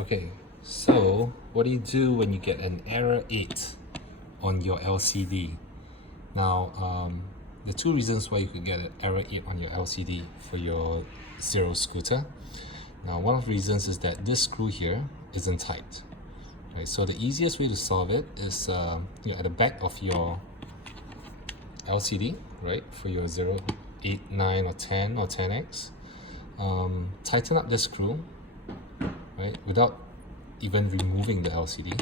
Okay, so what do you do when you get an error 8 on your LCD? Now, the two reasons why you could get an error 8 on your LCD for your Zero scooter. Now, one of the reasons is that this screw here isn't tight. Right, so the easiest way to solve it is at the back of your LCD, right, for your 0, 8, 9, or 10 or 10X, tighten up this screw, right, without even removing the LCD.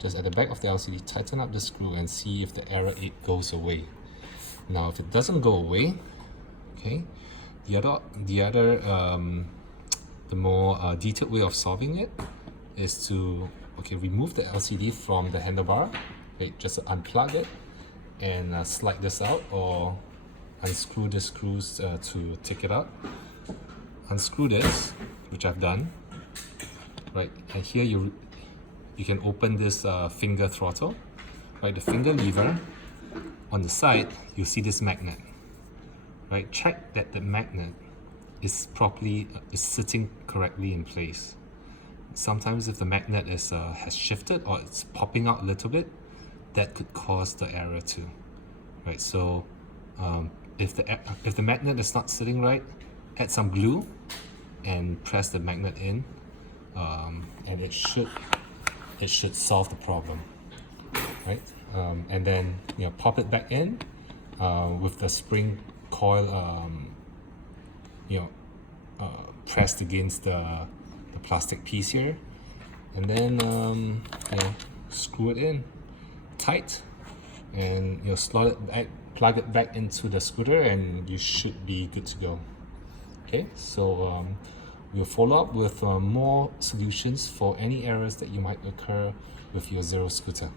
Just at the back of the LCD, tighten up the screw and see if the error 8 goes away. Now, if it doesn't go away, okay, the more detailed way of solving it is to remove the LCD from the handlebar. Okay, just unplug it and slide this out, or unscrew the screws to take it out. Unscrew this, which I've done. Right, and here you can open this finger throttle. Right, the finger lever on the side, you see this magnet. Right, check that the magnet is sitting correctly in place. Sometimes if the magnet is has shifted or it's popping out a little bit, that could cause the error too. Right, so if the magnet is not sitting right, add some glue and press the magnet in, and it should solve the problem. Right, and then pop it back in with the spring coil pressed against the plastic piece here, and then screw it in tight, and slot it back, plug it back into the scooter, and you should be good to go. Okay, so we'll follow up with more solutions for any errors that you might occur with your Zero scooter.